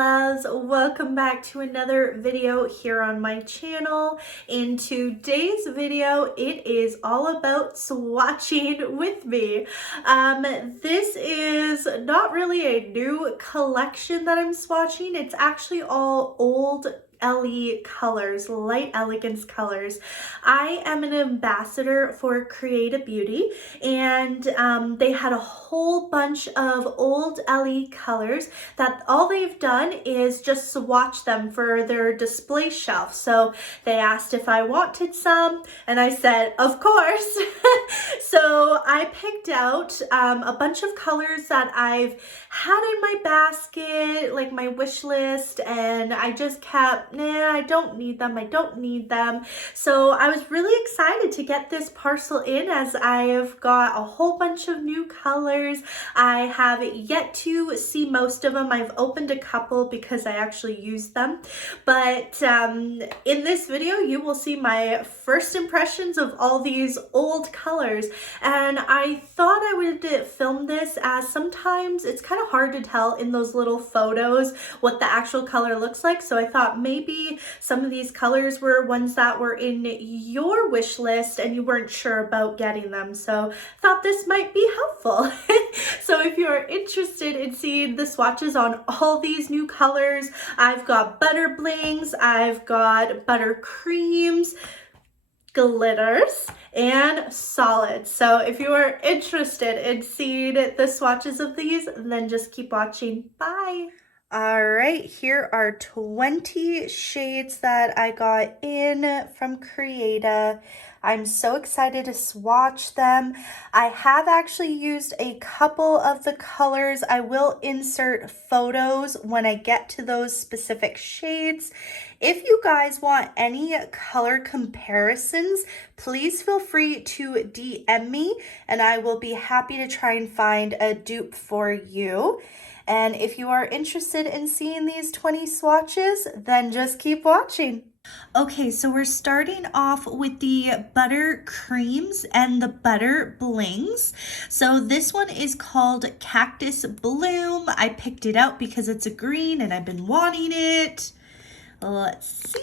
loves, welcome back to another video here on my channel. In today's video, it is all about swatching with me. This is not really a new collection that I'm swatching. It's actually all old LE colors, Light Elegance colors. I am an ambassador for Creata Beauty, and they had a whole bunch of old LE colors that all they've done is just swatch them for their display shelf. So they asked if I wanted some, and I said, of course. So I picked out a bunch of colors that I've had in my basket, like my wish list, and I just kept, nah, I don't need them. So I was really excited to get this parcel in, as I've got a whole bunch of new colors. I have yet to see most of them. I've opened a couple because I actually used them, but in this video you will see my first impressions of all these old colors. And I thought I would film this, as sometimes it's kind of hard to tell in those little photos what the actual color looks like. So I thought maybe some of these colors were ones that were in your wish list and you weren't sure about getting them. So I thought this might be helpful. So if you're interested in seeing the swatches on all these new colors, I've got butter blings, I've got butter creams, glitters, and solids. So if you are interested in seeing the swatches of these, then just keep watching. Bye. All right, here are 20 shades that I got in from Creata. I'm so excited to swatch them. I have actually used a couple of the colors. I will insert photos when I get to those specific shades. If you guys want any color comparisons, please feel free to DM me and I will be happy to try and find a dupe for you. And if you are interested in seeing these 20 swatches, then just keep watching. Okay, so we're starting off with the butter creams and the butter blings. So this one is called Cactus Bloom. I picked it out because it's a green and I've been wanting it. Let's see.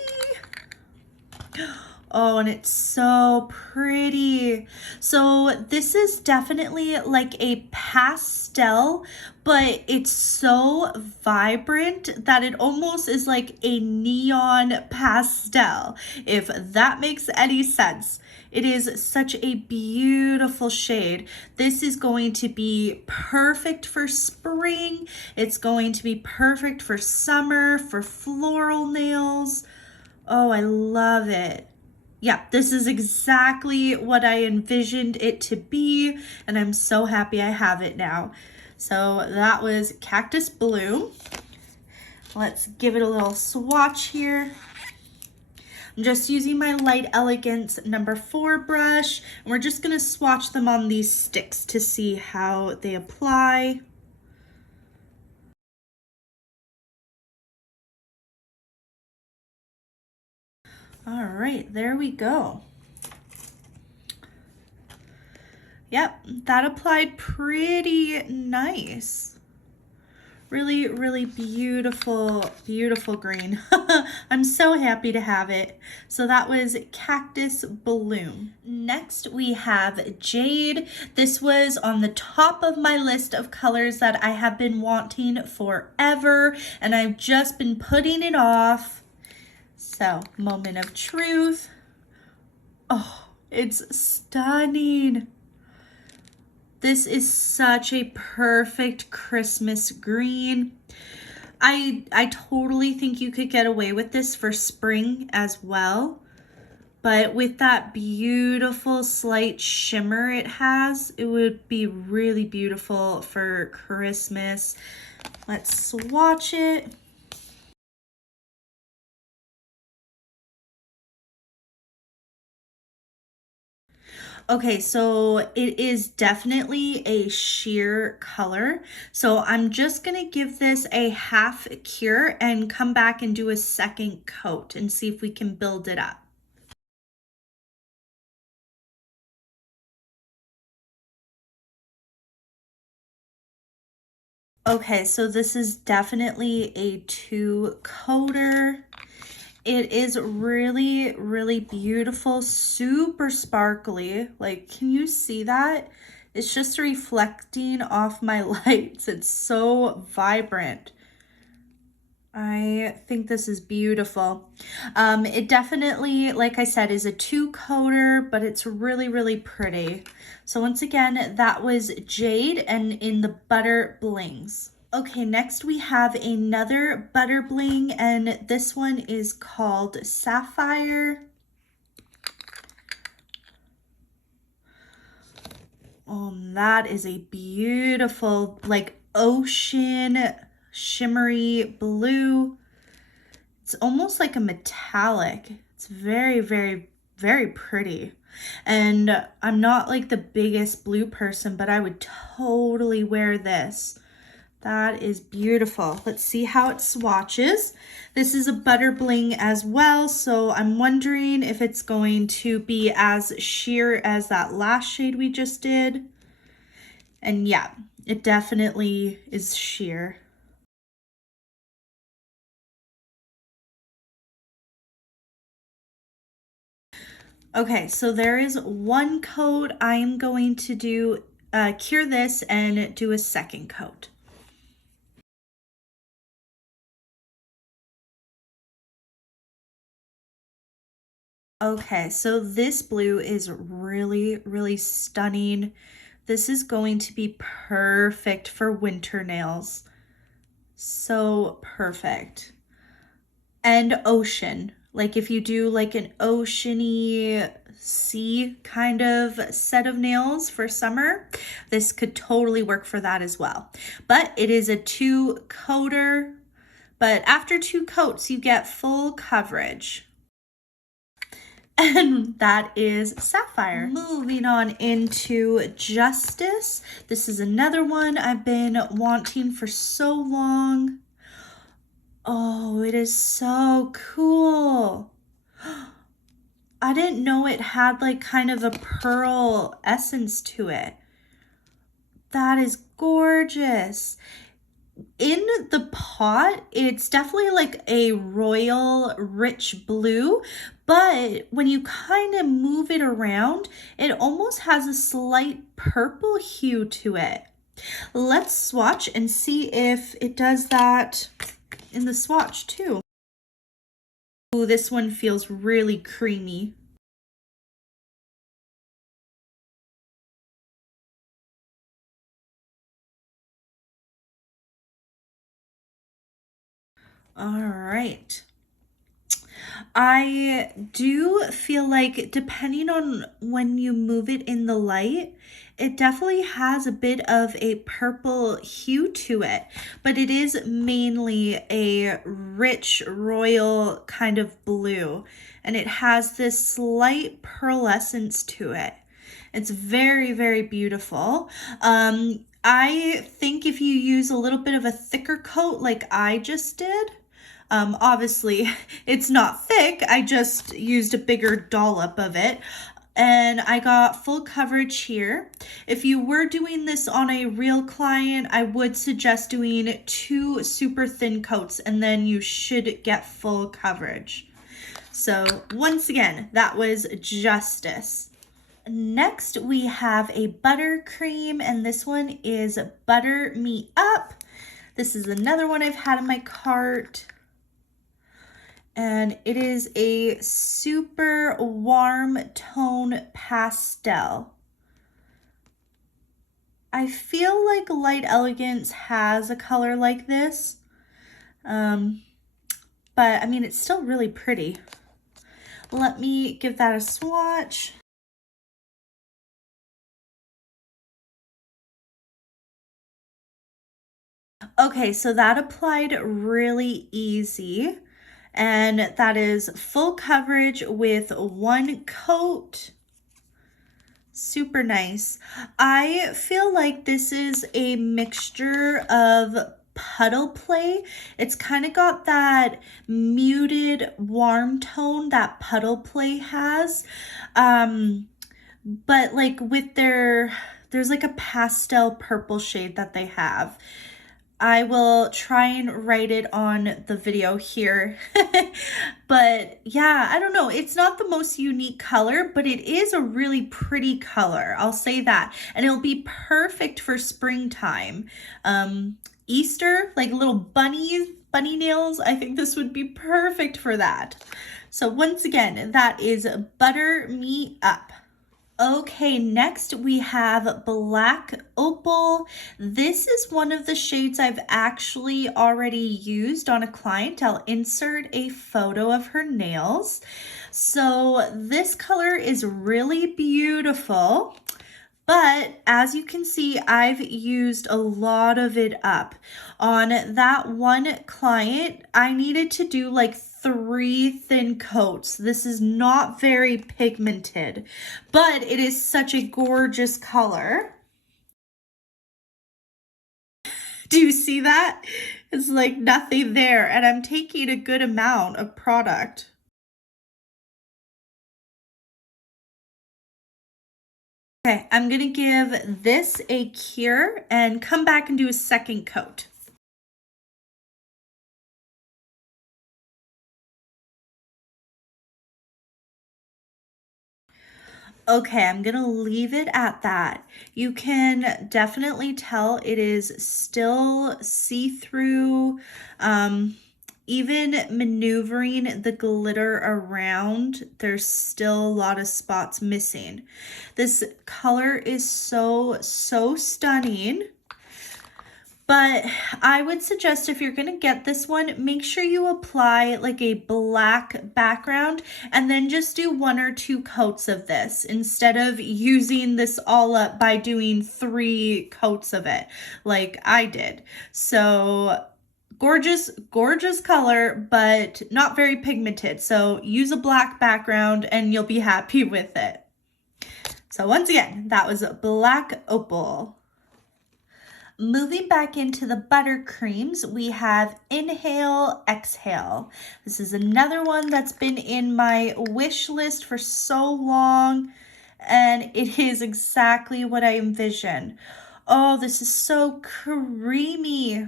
Oh, and it's so pretty. So this is definitely like a pastel, but it's so vibrant that it almost is like a neon pastel, if that makes any sense. It is such a beautiful shade. This is going to be perfect for spring. It's going to be perfect for summer, for floral nails. Oh, I love it. Yeah, this is exactly what I envisioned it to be, and I'm so happy I have it now. So that was Cactus Bloom. Let's give it a little swatch here. I'm just using my Light Elegance number 4 brush, and we're just gonna swatch them on these sticks to see how they apply. All right, there we go. Yep, that applied pretty nice. Really, really beautiful, beautiful green. I'm so happy to have it. So that was Cactus Bloom. Next we have Jade. This was on the top of my list of colors that I have been wanting forever, and I've just been putting it off. So, moment of truth. Oh, it's stunning. This is such a perfect Christmas green. I totally think you could get away with this for spring as well. But with that beautiful slight shimmer it has, it would be really beautiful for Christmas. Let's swatch it. Okay, so it is definitely a sheer color. So I'm just gonna give this a half cure and come back and do a second coat and see if we can build it up. Okay, so this is definitely a 2-coater. It is really, really beautiful, super sparkly. Like, can you see that? It's just reflecting off my lights. It's so vibrant. I think this is beautiful. It definitely, like I said, is a 2-coater, but it's really, really pretty. So once again, that was Jade and in the Butter Blings. Okay, next we have another Butter Bling, and this one is called Sapphire. Oh, that is a beautiful, like, ocean shimmery blue. It's almost like a metallic. It's very, very, very pretty. And I'm not like the biggest blue person, but I would totally wear this. That is beautiful. Let's see how it swatches. This is a Butter Bling as well, so I'm wondering if it's going to be as sheer as that last shade we just did. And yeah, it definitely is sheer. Okay, so there is one coat. I am going to do cure this and do a second coat. Okay, so this blue is really, really stunning. This is going to be perfect for winter nails. So perfect. And ocean. Like if you do like an oceany sea kind of set of nails for summer, this could totally work for that as well. But it is a 2-coater, but after 2 coats, you get full coverage. And that is Sapphire. Moving on into Justice. This is another one I've been wanting for so long. Oh, it is so cool. I didn't know it had like kind of a pearl essence to it. That is gorgeous. In the pot, it's definitely like a royal rich blue, but when you kind of move it around, it almost has a slight purple hue to it. Let's swatch and see if it does that in the swatch too. Ooh, this one feels really creamy. All right. I do feel like depending on when you move it in the light, it definitely has a bit of a purple hue to it, but it is mainly a rich royal kind of blue, and it has this slight pearlescence to it. It's very, very beautiful. I think if you use a little bit of a thicker coat like I just did, obviously it's not thick, I just used a bigger dollop of it, and I got full coverage here. If you were doing this on a real client, I would suggest doing 2 super thin coats and then you should get full coverage. So once again, that was Justice. Next we have a buttercream, and this one is Butter Me Up. This is another one I've had in my cart, and it is a super warm tone pastel. I feel like Light Elegance has a color like this, but I mean, it's still really pretty. Let me give that a swatch. Okay, so that applied really easy, and that is full coverage with 1 coat. Super nice. I feel like this is a mixture of puddle play. It's kind of got that muted warm tone that puddle play has, but like with there's like a pastel purple shade that they have. I will try and write it on the video here. But yeah, I don't know. It's not the most unique color, but it is a really pretty color. I'll say that. And it'll be perfect for springtime. Easter, like little bunny nails. I think this would be perfect for that. So once again, that is Butter Me Up. Okay, next we have Black Opal. This is one of the shades I've actually already used on a client. I'll insert a photo of her nails. So this color is really beautiful. But as you can see, I've used a lot of it up. On that one client, I needed to do like 3 thin coats. This is not very pigmented, but it is such a gorgeous color. Do you see that? It's like nothing there, and I'm taking a good amount of product. Okay, I'm gonna give this a cure and come back and do a second coat. Okay, I'm gonna leave it at that. You can definitely tell it is still see-through. Even maneuvering the glitter around, there's still a lot of spots missing. This color is so stunning. But I would suggest if you're going to get this one, make sure you apply like a black background and then just do 1 or 2 coats of this instead of using this all up by doing 3 coats of it like I did. So gorgeous color, but not very pigmented. So use a black background and you'll be happy with it. So once again, that was Black Opal. Moving back into the buttercreams, we have Inhale, Exhale. This is another one that's been in my wish list for so long, and it is exactly what I envision. Oh, this is so creamy.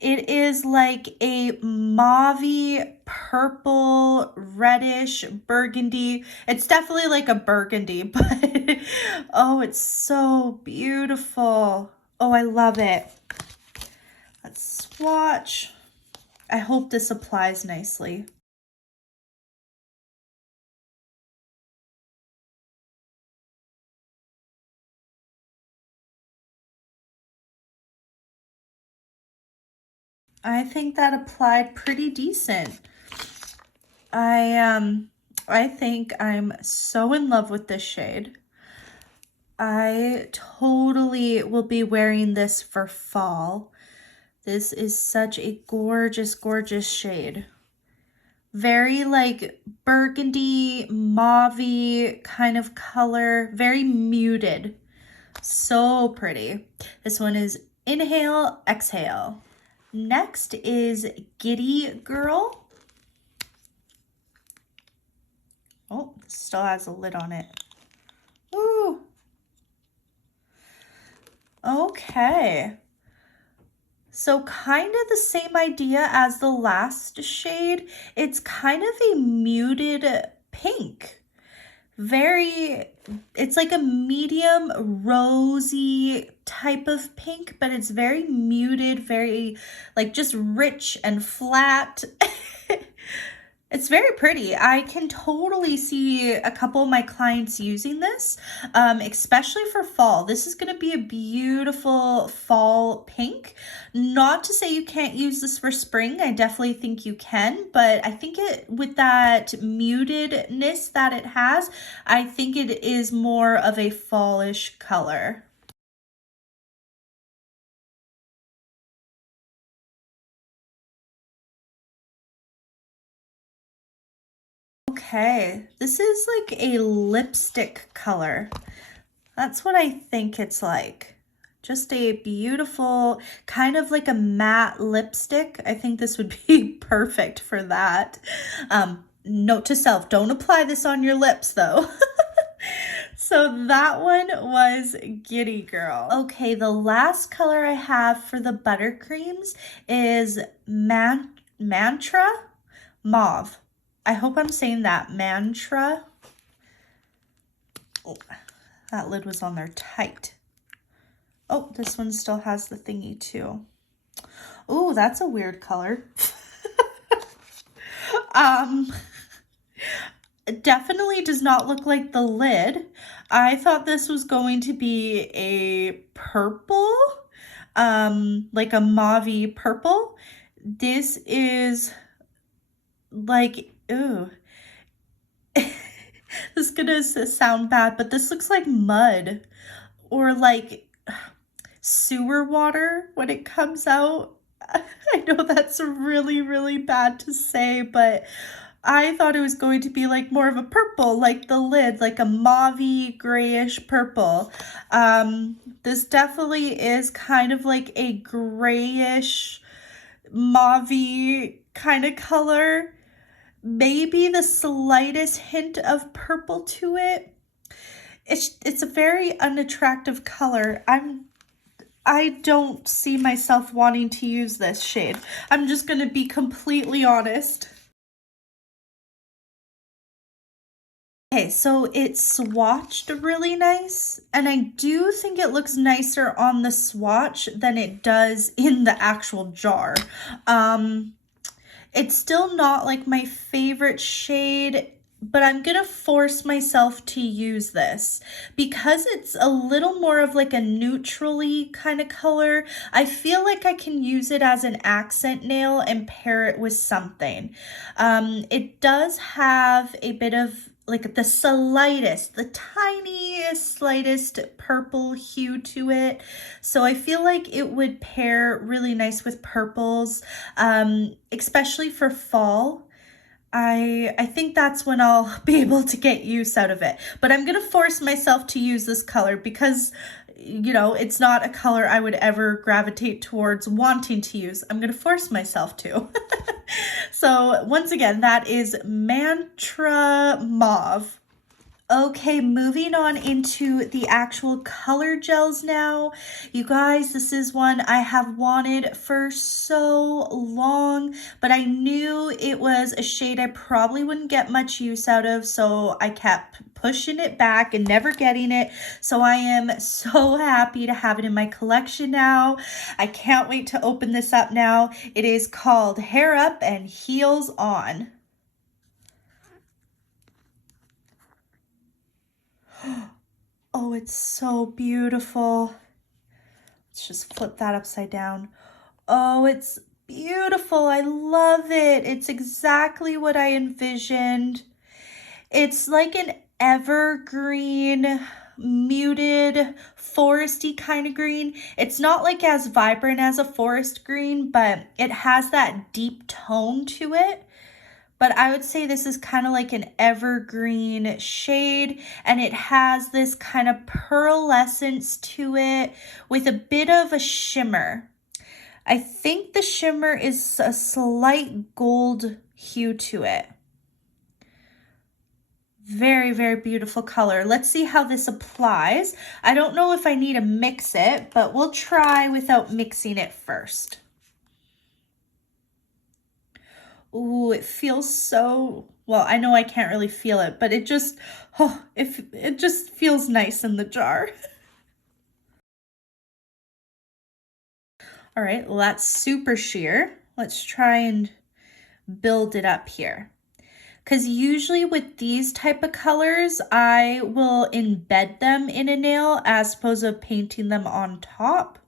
It is like a mauve, purple, reddish, burgundy. It's definitely like a burgundy, but oh, it's so beautiful. Oh, I love it. Let's swatch. I hope this applies nicely. I think that applied pretty decent. I think I'm so in love with this shade. I totally will be wearing this for fall. This is such a gorgeous shade. Very like burgundy, mauve kind of color, very muted. So pretty. This one is Inhale, Exhale. Next is Giddy Girl. Oh, still has a lid on it. Ooh. Okay. So kind of the same idea as the last shade. It's kind of a muted pink. It's like a medium rosy type of pink, but it's very muted, very like just rich and flat. It's very pretty. I can totally see a couple of my clients using this, especially for fall. This is going to be a beautiful fall pink. Not to say you can't use this for spring. I definitely think you can, but I think with that mutedness that it has, I think it is more of a fallish color. Okay, this is like a lipstick color. That's what I think it's like. Just a beautiful, kind of like a matte lipstick. I think this would be perfect for that. Note to self, don't apply this on your lips though. So that one was Giddy Girl. Okay, the last color I have for the buttercreams is Mantra Mauve. I hope I'm saying that. Mantra. Oh, that lid was on there tight. Oh, this one still has the thingy too. Oh, that's a weird color. Definitely does not look like the lid. I thought this was going to be a purple, like a mauve purple. This is like, ooh. This is gonna sound bad, but this looks like mud or like sewer water when it comes out. I know that's really, really bad to say, but I thought it was going to be like more of a purple, like the lid, like a mauve grayish purple. This definitely is kind of like a grayish mauve kind of color. Maybe the slightest hint of purple to it. It's a very unattractive color. I don't see myself wanting to use this shade. I'm just gonna be completely honest. Okay, so it's swatched really nice, and I do think it looks nicer on the swatch than it does in the actual jar. It's still not like my favorite shade, but I'm gonna force myself to use this because it's a little more of like a neutrally kind of color. I feel like I can use it as an accent nail and pair it with something. It does have a bit of like the slightest, the tiniest, slightest purple hue to it. So I feel like it would pair really nice with purples, especially for fall. I think that's when I'll be able to get use out of it. But I'm going to force myself to use this color because, you know, it's not a color I would ever gravitate towards wanting to use. I'm going to force myself to. So once again, that is Mantra Mauve. Okay, moving on into the actual color gels now. You guys, this is one I have wanted for so long, but I knew it was a shade I probably wouldn't get much use out of, so I kept pushing it back and never getting it. So I am so happy to have it in my collection now. I can't wait to open this up now. It is called Hair Up and Heels On. Oh, it's so beautiful. Let's just flip that upside down. Oh, it's beautiful. I love it. It's exactly what I envisioned. It's like an evergreen, muted, foresty kind of green. It's not like as vibrant as a forest green, but it has that deep tone to it. But I would say this is kind of like an evergreen shade, and it has this kind of pearlescence to it with a bit of a shimmer. I think the shimmer is a slight gold hue to it. Very, very beautiful color. Let's see how this applies. I don't know if I need to mix it, but we'll try without mixing it first. Ooh, it feels so, well, I know I can't really feel it, but it just, oh, it just feels nice in the jar. All right, well, that's super sheer. Let's try and build it up here. Because usually with these type of colors, I will embed them in a nail as opposed to painting them on top.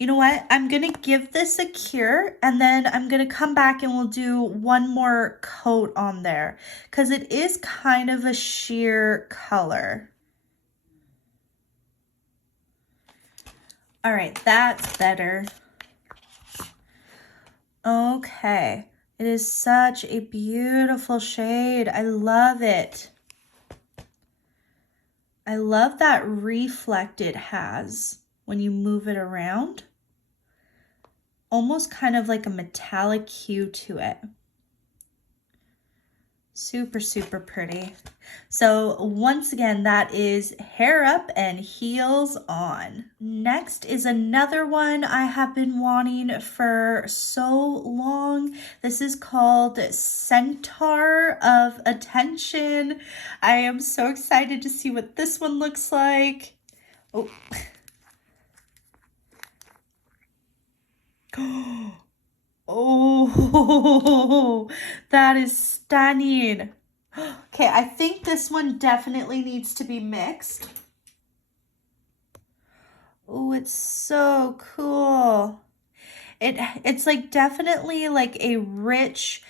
You know what? I'm going to give this a cure, and then I'm going to come back and we'll do one more coat on there because it is kind of a sheer color. All right, that's better. Okay, it is such a beautiful shade. I love it. I love that reflect it has when you move it around. Almost kind of like a metallic hue to it. Super, super pretty. So once again, that is hair up and heels on. Next is another one I have been wanting for so long. This is called Centaur of Attention. I am so excited to see what this one looks like. Oh. Oh, that is stunning. Okay, I think this one definitely needs to be mixed. Oh, it's so cool. It's like definitely like a rich,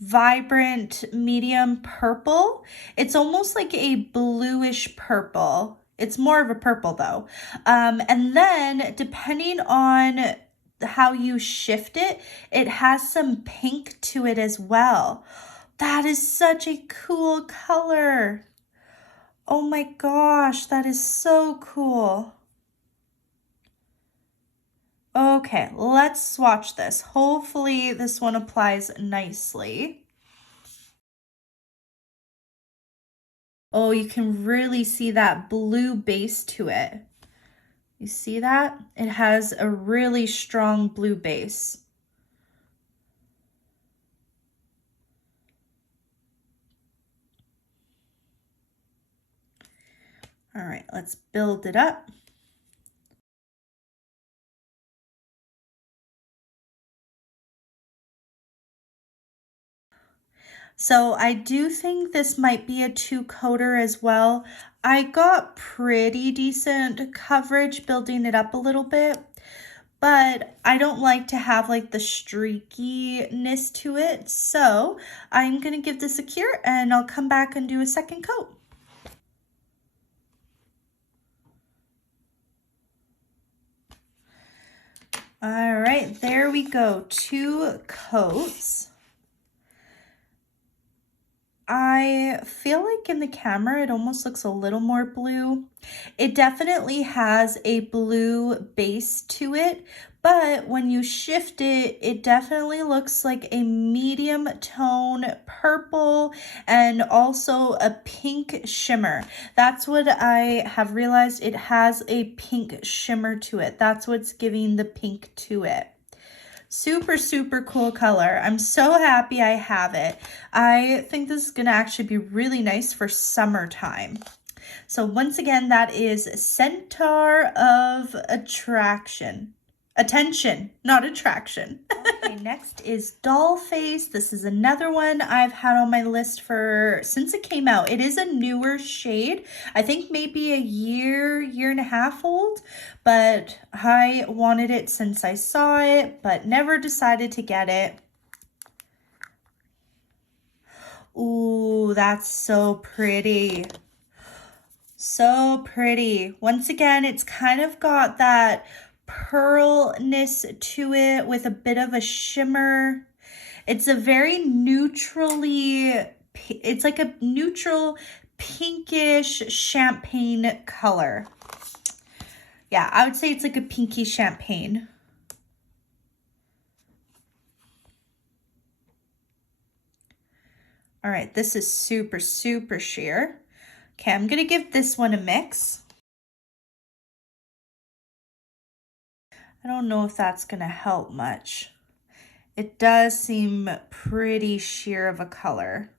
vibrant medium purple. It's almost like a bluish purple. It's more of a purple though. And then depending on how you shift it, it has some pink to it as well. That is such a cool color. Oh my gosh, that is so cool. Okay, let's swatch this. Hopefully this one applies nicely. Oh, you can really see that blue base to it. You see that? It has a really strong blue base. All right, let's build it up. So I do think this might be a two-coater as well. I got pretty decent coverage building it up a little bit, but I don't like to have like the streakiness to it. So I'm gonna give this a cure and I'll come back and do a second coat. All right, there we go, 2 coats. I feel like in the camera, it almost looks a little more blue. It definitely has a blue base to it, but when you shift it, it definitely looks like a medium tone purple and also a pink shimmer. That's what I have realized. It has a pink shimmer to it. That's what's giving the pink to it. Super, super cool color. I'm so happy I have it. I think this is gonna actually be really nice for summertime. So once again, that is Centaur of Attention, not attraction. Okay, next is Doll Face. This is another one I've had on my list since it came out. It is a newer shade. I think maybe a year and a half old, but I wanted it since I saw it, but never decided to get it. Ooh, that's so pretty. So pretty. Once again, it's kind of got that pearlness to it with a bit of a shimmer. It's a very it's like a neutral pinkish champagne color. Yeah, I would say it's like a pinky champagne. All right, this is super, super sheer. Okay, I'm gonna give this one a mix. I don't know if that's gonna help much. It does seem pretty sheer of a color.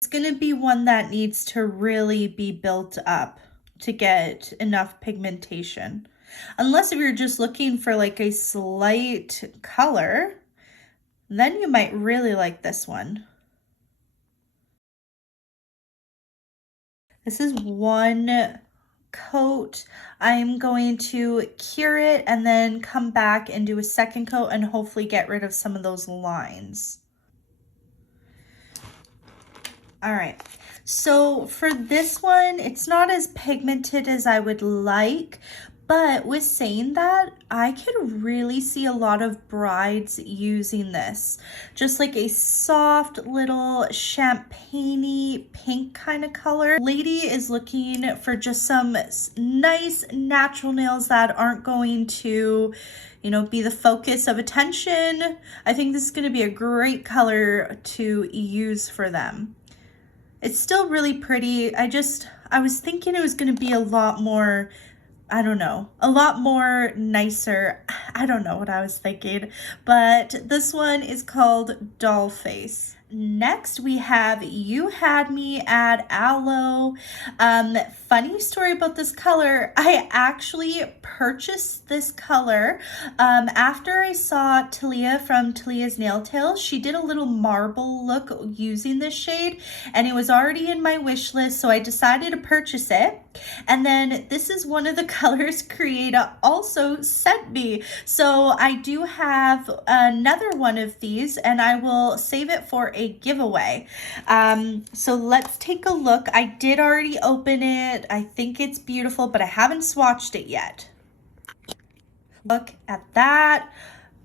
It's gonna be one that needs to really be built up to get enough pigmentation. Unless if you're just looking for like a slight color, then you might really like this one. This is one coat. I'm going to cure it and then come back and do a second coat and hopefully get rid of some of those lines. All right, so for this one, it's not as pigmented as I would like, but with saying that, I could really see a lot of brides using this. Just like a soft little champagne-y pink kind of color. Lady is looking for just some nice natural nails that aren't going to, you know, be the focus of attention. I think this is going to be a great color to use for them. It's still really pretty. I was thinking it was going to be a lot more, I don't know, a lot more nicer. I don't know what I was thinking, but this one is called Doll Face. Next, we have You Had Me At Alo. Funny story about this color. I actually purchased this color after I saw Talia from Talia's Nail Tales. She did a little marble look using this shade, and it was already in my wish list, so I decided to purchase it. And then this is one of the colors Creata also sent me. So I do have another one of these, and I will save it for a giveaway. So let's take a look. I did already open it. I think it's beautiful, but I haven't swatched it yet. Look at that.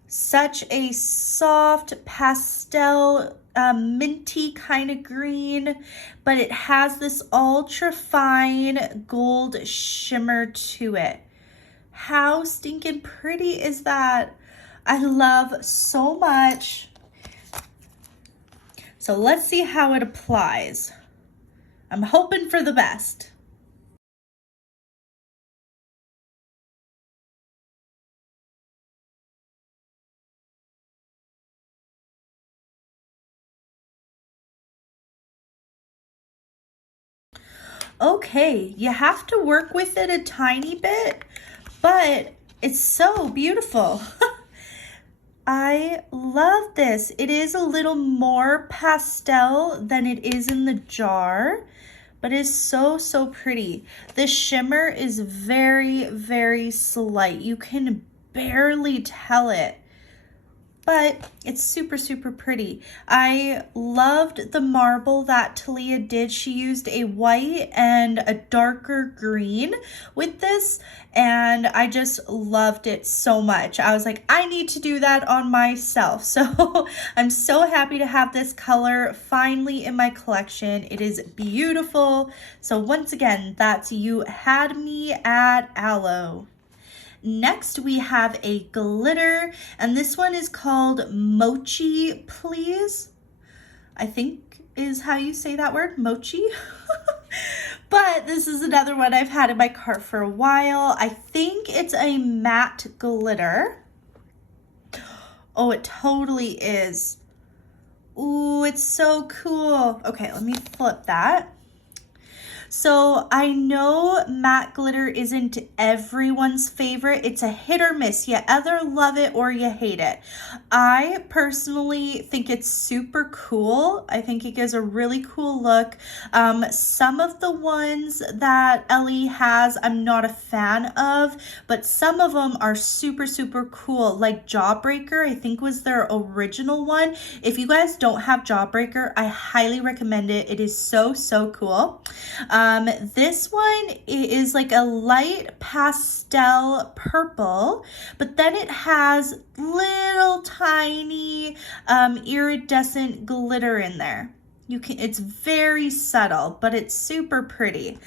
Such a soft pastel minty kind of green, but it has this ultra fine gold shimmer to it. How stinking pretty is that? I love so much. So let's see how it applies. I'm hoping for the best. Okay, you have to work with it a tiny bit, but it's so beautiful. I love this. It is a little more pastel than it is in the jar, but it's so, so pretty. The shimmer is very, very slight. You can barely tell it, but it's super, super pretty. I loved the marble that Talia did. She used a white and a darker green with this, and I just loved it so much. I was like, I need to do that on myself. So I'm so happy to have this color finally in my collection. It is beautiful. So once again, that's You Had Me At Alo. Next, we have a glitter, and this one is called Mochi Please. I think is how you say that word, mochi. But this is another one I've had in my cart for a while. I think it's a matte glitter. Oh, it totally is. Ooh, it's so cool. Okay, let me flip that. So I know matte glitter isn't everyone's favorite. It's a hit or miss. You either love it or you hate it. I personally think it's super cool. I think it gives a really cool look. Some of the ones that Ellie has, I'm not a fan of, but some of them are super, super cool. Like Jawbreaker, I think was their original one. If you guys don't have Jawbreaker, I highly recommend it. It is so, so cool. This one is like a light pastel purple, but then it has little tiny iridescent glitter in there. It's very subtle, but it's super pretty.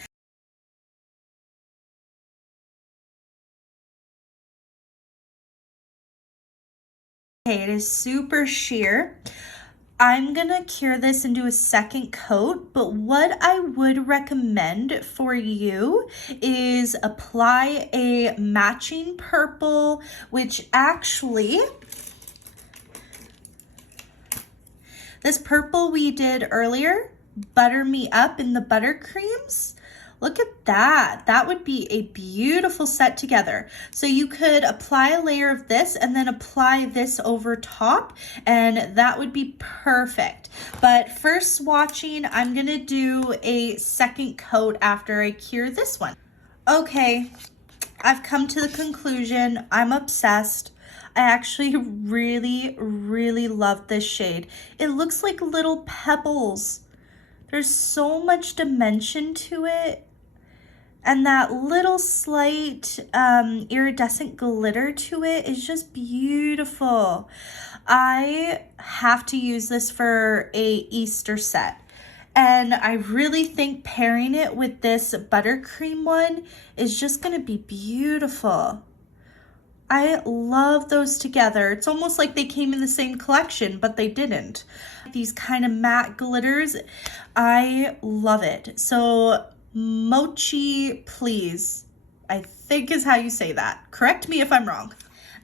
Okay, it is super sheer. I'm gonna cure this and do a second coat, but what I would recommend for you is apply a matching purple, which actually, this purple we did earlier, Butter Me Up in the buttercreams. Look at that. That would be a beautiful set together. So you could apply a layer of this and then apply this over top, and that would be perfect. But first swatching, I'm gonna do a second coat after I cure this one. Okay, I've come to the conclusion. I'm obsessed. I actually really, really love this shade. It looks like little pebbles. There's so much dimension to it. And that little slight iridescent glitter to it is just beautiful. I have to use this for a Easter set. And I really think pairing it with this buttercream one is just gonna be beautiful. I love those together. It's almost like they came in the same collection, but they didn't. These kind of matte glitters, I love it. So Mochi Please, I think is how you say that. Correct me if I'm wrong.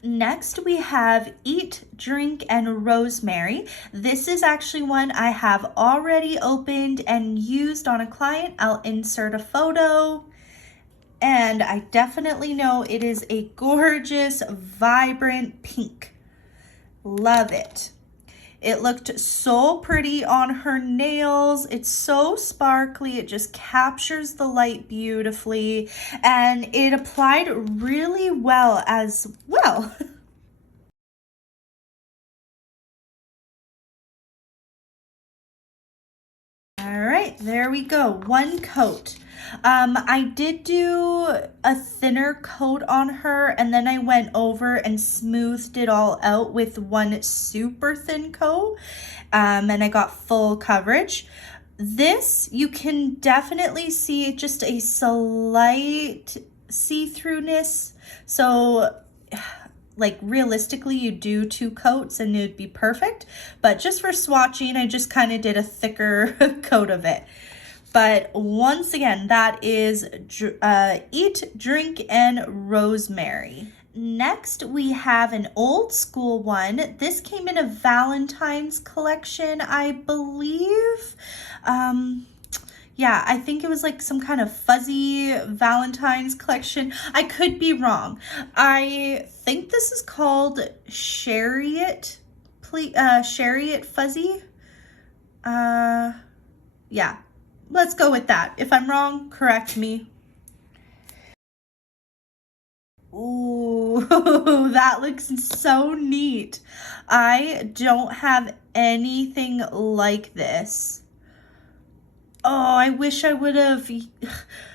Next, we have Eat, Drink, and Rosemary. This is actually one I have already opened and used on a client. I'll insert a photo. And I definitely know it is a gorgeous, vibrant pink. Love it. It looked so pretty on her nails. It's so sparkly. It just captures the light beautifully. And it applied really well as well. All right, there we go. One coat. I did do a thinner coat on her, and then I went over and smoothed it all out with one super thin coat, and I got full coverage. This, you can definitely see just a slight see-throughness. So like realistically you do 2 coats and it'd be perfect, but just for swatching I just kind of did a thicker coat of it. But once again, that is Eat, Drink, and Rosemary. Next, we have an old school one. This came in a Valentine's collection, I believe. Yeah, I think it was like some kind of fuzzy Valentine's collection. I could be wrong. I think this is called Chariot Fuzzy. Yeah, let's go with that. If I'm wrong, correct me. Ooh, that looks so neat. I don't have anything like this. Oh, I wish I would have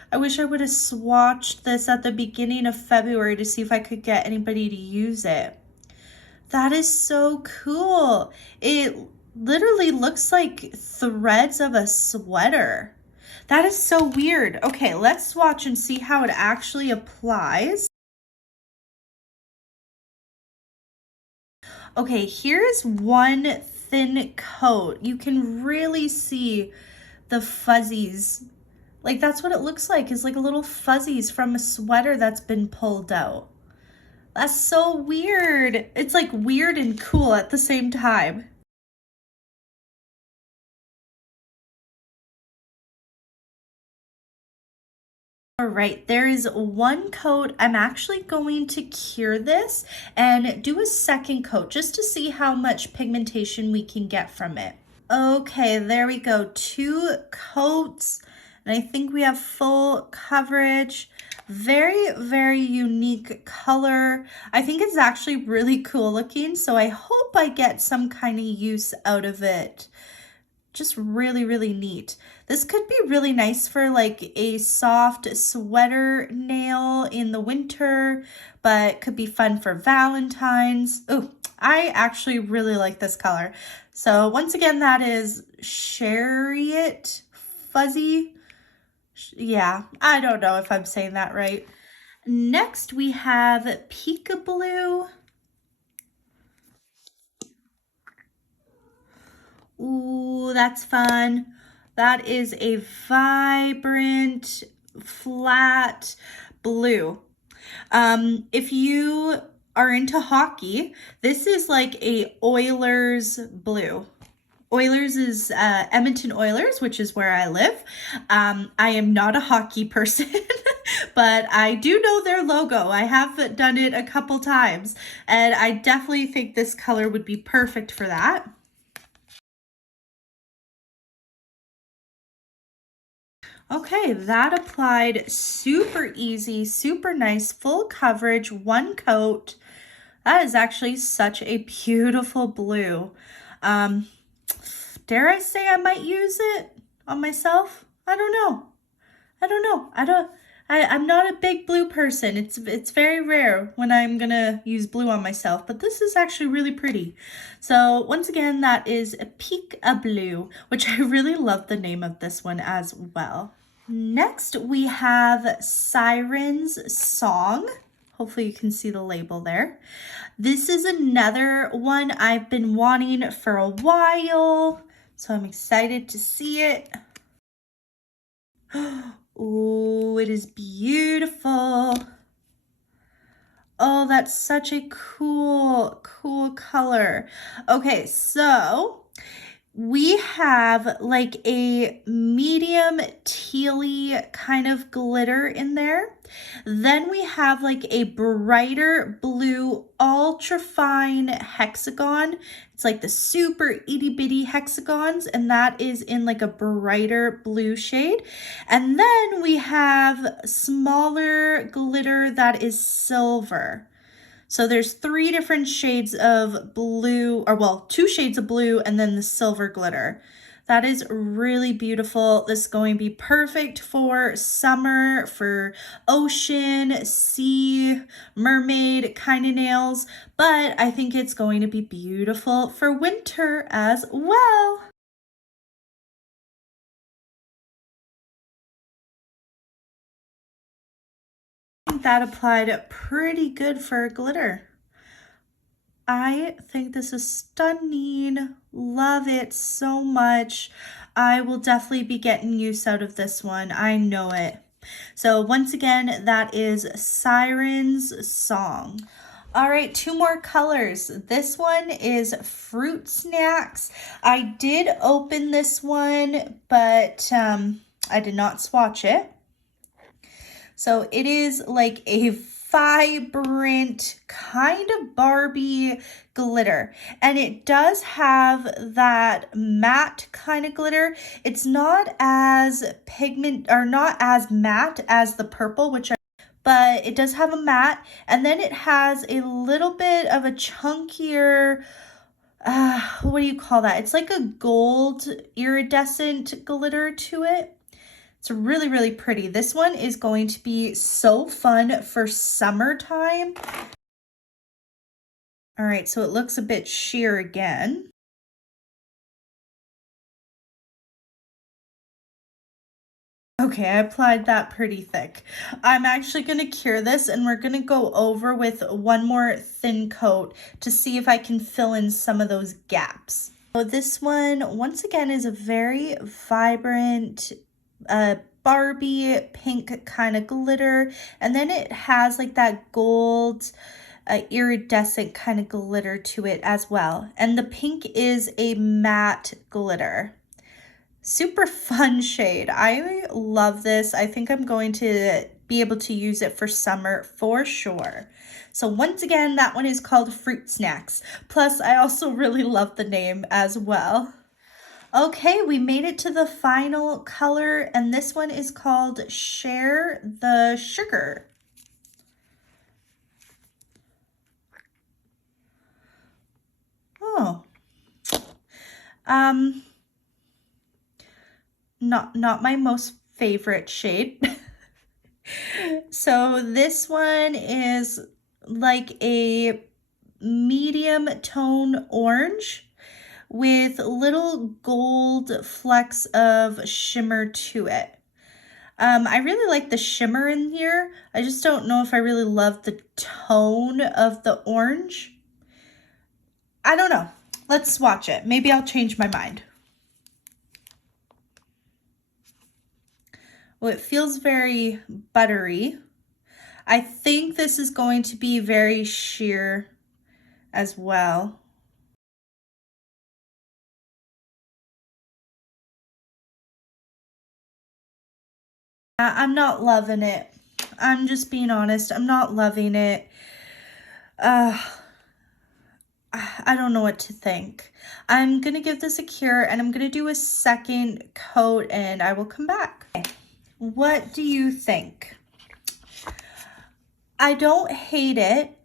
swatched this at the beginning of February to see if I could get anybody to use it. That is so cool. It literally looks like threads of a sweater. That is so weird. Okay, let's swatch and see how it actually applies. Okay, here's one thin coat. You can really see the fuzzies. Like that's what it looks like, is like little fuzzies from a sweater that's been pulled out. That's so weird. It's like weird and cool at the same time. All right, there is one coat. I'm actually going to cure this and do a second coat just to see how much pigmentation we can get from it. Okay, there we go. 2 coats, and I think we have full coverage. Very, very unique color. I think it's actually really cool looking, so I hope I get some kind of use out of it. Just really, really neat. This could be really nice for like a soft sweater nail in the winter, but could be fun for Valentine's. Oh, I actually really like this color. So once again, that is Chariot Fuzzy. Yeah, I don't know if I'm saying that right. Next, we have Peekaboo. Ooh, that's fun. That is a vibrant, flat blue. If you are into hockey, this is like a Oilers blue. Oilers is Edmonton Oilers, which is where I live. I am not a hockey person, but I do know their logo. I have done it a couple times, and I definitely think this color would be perfect for that. Okay, that applied super easy, super nice, full coverage, one coat. That is actually such a beautiful blue. Dare I say I might use it on myself? I don't know. I'm not a big blue person. It's very rare when I'm gonna use blue on myself, but this is actually really pretty. So once again, that is a Peekaboo, which I really love the name of this one as well. Next, we have Sirens Song. Hopefully you can see the label there. This is another one I've been wanting for a while, so I'm excited to see it. Oh, it is beautiful. Oh, that's such a cool color. Okay, so we have like a medium tealy kind of glitter in there. Then we have like a brighter blue ultra fine hexagon. It's like the super itty bitty hexagons, and that is in like a brighter blue shade. And then we have smaller glitter that is silver. So there's 3 different shades of blue, or well, 2 shades of blue and then the silver glitter. That is really beautiful. This is going to be perfect for summer, for ocean, sea, mermaid kind of nails, but I think it's going to be beautiful for winter as well. That applied pretty good for glitter. I think this is stunning. Love it so much. I will definitely be getting use out of this one. I know it. So once again, that is Sirens Song. All right, 2 more colors. This one is Fruit Snacks. I did open this one, but I did not swatch it. So it is like a vibrant kind of Barbie glitter, and it does have that matte kind of glitter. It's not as pigment or not as matte as the purple, but it does have a matte, and then it has a little bit of a chunkier what do you call that? It's like a gold iridescent glitter to it. It's really, really pretty. This one is going to be so fun for summertime. All right, so it looks a bit sheer again. Okay, I applied that pretty thick. I'm actually going to cure this, and we're going to go over with one more thin coat to see if I can fill in some of those gaps. So this one, once again, is a very vibrant Barbie pink kind of glitter, and then it has like that gold iridescent kind of glitter to it as well, and the pink is a matte glitter. Super fun shade. I love this. I think I'm going to be able to use it for summer for sure. So once again, that one is called Fruit Snacks. Plus, I also really love the name as well. Okay, we made it to the final color, and this one is called Share the Sugar. Oh. Not my most favorite shade. So this one is like a medium tone orange with little gold flecks of shimmer to it. I really like the shimmer in here. I just don't know if I really love the tone of the orange. I don't know. Let's swatch it. Maybe I'll change my mind. Well, it feels very buttery. I think this is going to be very sheer as well. I'm not loving it. I'm just being honest. I'm not loving it. I don't know what to think. I'm going to give this a cure, and I'm going to do a second coat, and I will come back. What do you think? I don't hate it.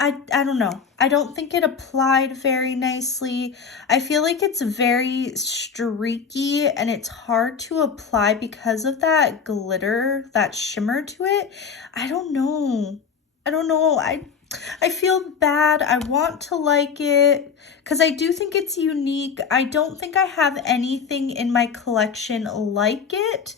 I don't know. I don't think it applied very nicely. I feel like it's very streaky, and it's hard to apply because of that glitter, that shimmer to it. I don't know. I feel bad. I want to like it because I do think it's unique. I don't think I have anything in my collection like it.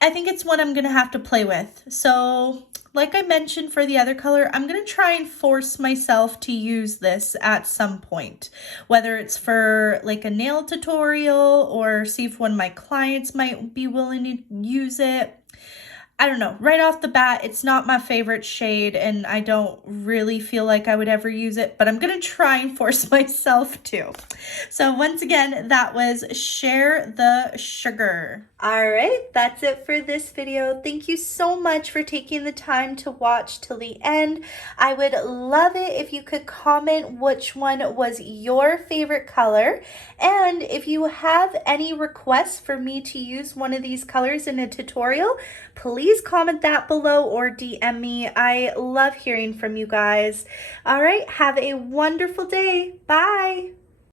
I think it's one I'm going to have to play with. So like I mentioned for the other color, I'm going to try and force myself to use this at some point, whether it's for like a nail tutorial or see if one of my clients might be willing to use it. I don't know, right off the bat, it's not my favorite shade and I don't really feel like I would ever use it, but I'm gonna try and force myself to. So once again, that was Share the Sugar. All right, that's it for this video. Thank you so much for taking the time to watch till the end. I would love it if you could comment which one was your favorite color. And if you have any requests for me to use one of these colors in a tutorial, please comment that below or DM me. I love hearing from you guys. All right, have a wonderful day. Bye.